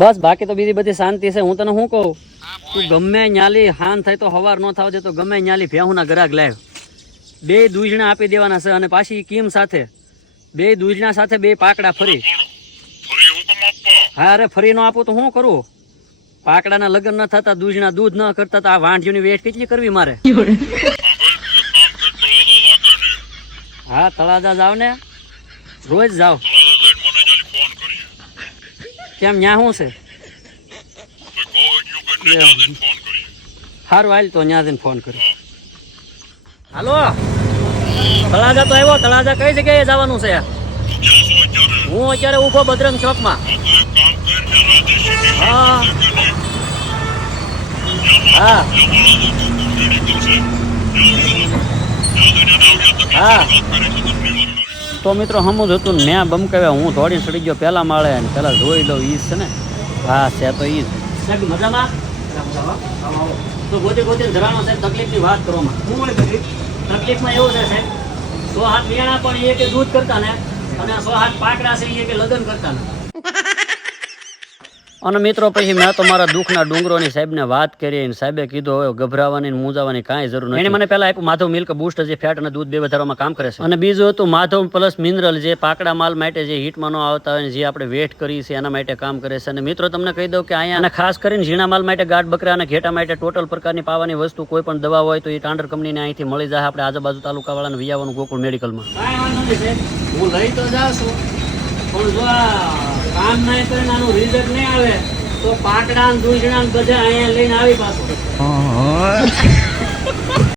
બસ બાકી તો બીજી બધી શાંતિ છે. હું તને શું કહું, તું ગમે ન્યાલી હાન થાય તો હવાર ન થાવ દે તો ગમે ન્યાલી ભેહુના ગરાગ લાવ, 2 દૂધણા આપી દેવાના છે. અને પાછી કિમ સાથે 2 દૂધણા સાથે 2 પાકડા ફરી. હા અરે ફરી નો આપું તો શું કરું? પાકડાના લગ્ન ન થતા, દૂધણા દૂધ ન કરતા, આ વાંઢીઓની વેટ કેટલી કરવી મારે? હા તળાજા જાવ ને, રોજ જાવ. કેમ ન્યા શું છે? સારું હાલ તો ન્યા જઈને ફોન કર્યો. હાલો તળાજા તો આવ્યો. તળાજા કઈ જગ્યાએ જવાનું છે? હું અત્યારે ઉભો બજરંગ ચોકમાં. હા હા હા તો મિત્રો હમું જ હતું ને મેં બમકાવ્યા. હું દોડીને ચડી ગયો પહેલા માળે અને પેલા જોઈ લઉં ઈ છે ને. હા છે તો ઈ જ મજામાં. તો ગોતી ગોતીને ધરાણો સાહેબ તકલીફની વાત કરવામાં. શું હોય તકલીફમાં એવું છે સાહેબ, 100 હાથ મેણા પણ એ કે દૂધ કરતા ને, અને 100 હાથ પાકડા છે એ કે લગ્ન કરતા ને. અને મિત્રો પછી મેં તો મારા દુઃખના ડુંગરોની સાહેબને વાત કરી અને સાહેબે કીધું હવે ગભરાવાની મૂંઝાવાની કાંઈ જરૂર નથી. એને મને પહેલા આપ્યું માધવ મિલ્ક બૂસ્ટ, જે ફેટ અને દૂધ 2 વધારવામાં કામ કરે છે. અને બીજું હતું માધવ પ્લસ મિનરલ, જે પાકડા માલ માટે જે હીટમાં ન આવતા હોય, જે આપણે વેટ કરી છે એના માટે કામ કરે છે. અને મિત્રો તમને કહી દઉં કે અહીંયા ખાસ કરીને ઝીણા માલ માટે, ગાઢ બકરા અને ઘેટા માટે ટોટલ પ્રકારની પાવાની વસ્તુ, કોઈ પણ દવા હોય તો એ ટાંડર કંપનીને અહીંથી મળી જાય. આપણે આજુબાજુ તાલુકાવાળાને વિયાવાનું ગોકુળ મેડિકલમાં. કાંઈ વાંધો નહીં સાહેબ, હું લઈ તો જાઉં છું, પણ જો કામ નહીં કરે આનું રિઝલ્ટ નહીં આવે તો પાકડા દૂધણા બધા અહીંયા લઈને આવી પાછું.